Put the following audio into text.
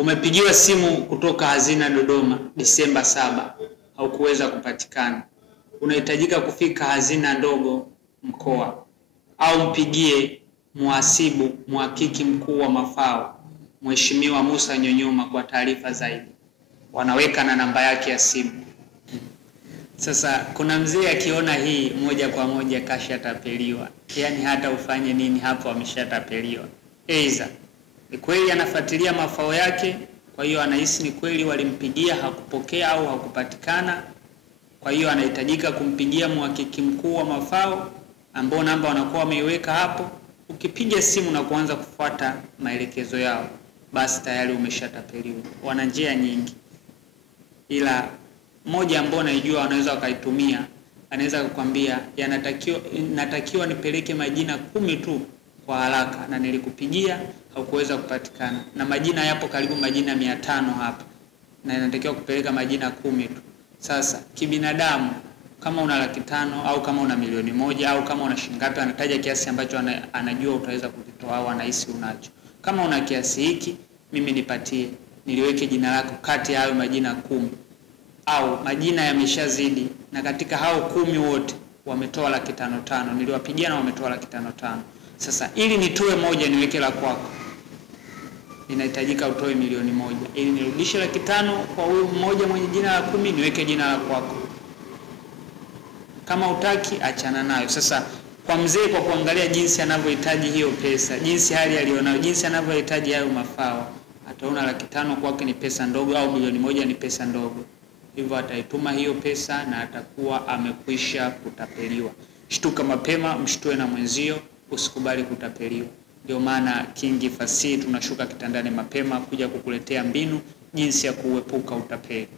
Umepigiwa simu kutoka Hazina Dodoma Disemba 7, haukuweza kupatikana. Unahitajika kufika Hazina ndogo mkoa, au mpigie muhakiki mkuu wa mafao Mheshimiwa Musa Nyonyoma kwa taarifa zaidi. Wanaweka na namba yake ya simu. Sasa kuna mzee akiona hii moja kwa moja kashatapeliwa. Yaani hata ufanye nini hapo ameshatapeliwa. Aidha ni kweli anafuatilia mafao yake, kwa hiyo anahisi ni kweli walimpigia hakupokea au hakupatikana. Kwa hiyo anahitajika kumpigia muhakiki mkuu wa mafao ambao namba wanakuwa wameiweka hapo. Ukipiga simu na kuanza kufuata maelekezo yao, basi tayari umeshatapeliwa. Wana njia nyingi, ila moja ambao naijua wanaweza wakaitumia. Anaweza kukwambia natakiwa nipeleke majina 10 tu kwa haraka na nilikupigia haukuweza kupatikana, na majina yapo karibu majina 500 hapa na inatakiwa kupeleka majina 10 tu. Sasa kibinadamu, kama una 500,000 au kama una 1,000,000 au kama una shilingi ngapi, anataja kiasi ambacho anajua utaweza kukitoa au anahisi unacho. Kama una kiasi hiki, mimi nipatie, niliweke jina lako kati ya hayo majina 10, au majina yameshazidi na katika hao 10 wote wametoa 500,000, niliwapigia na wametoa 500,000. Sasa ili nitoe moja niweke la kwako, inahitajika utoe 1,000,000. Ili nirudishe 500,000 kwa huyu mmoja mwenye jina la 10, niweke jina la kwako. Kama utaki achana nayo. Sasa kwa mzee, kwa kuangalia jinsi anavyohitaji hiyo pesa, jinsi hali alionayo, jinsi anavyohitaji hayo mafao, ataona 500,000 kwake ni pesa ndogo au 1,000,000 ni pesa ndogo. Hivyo ataituma hiyo pesa na atakuwa amekwisha kutapeliwa. Shtuka mapema, mshtue na mwenzio, usikubali kutapeliwa. Ndio maana Kingi Fasihi tunashuka kitandani mapema kuja kukuletea mbinu jinsi ya kuepuka utapeli.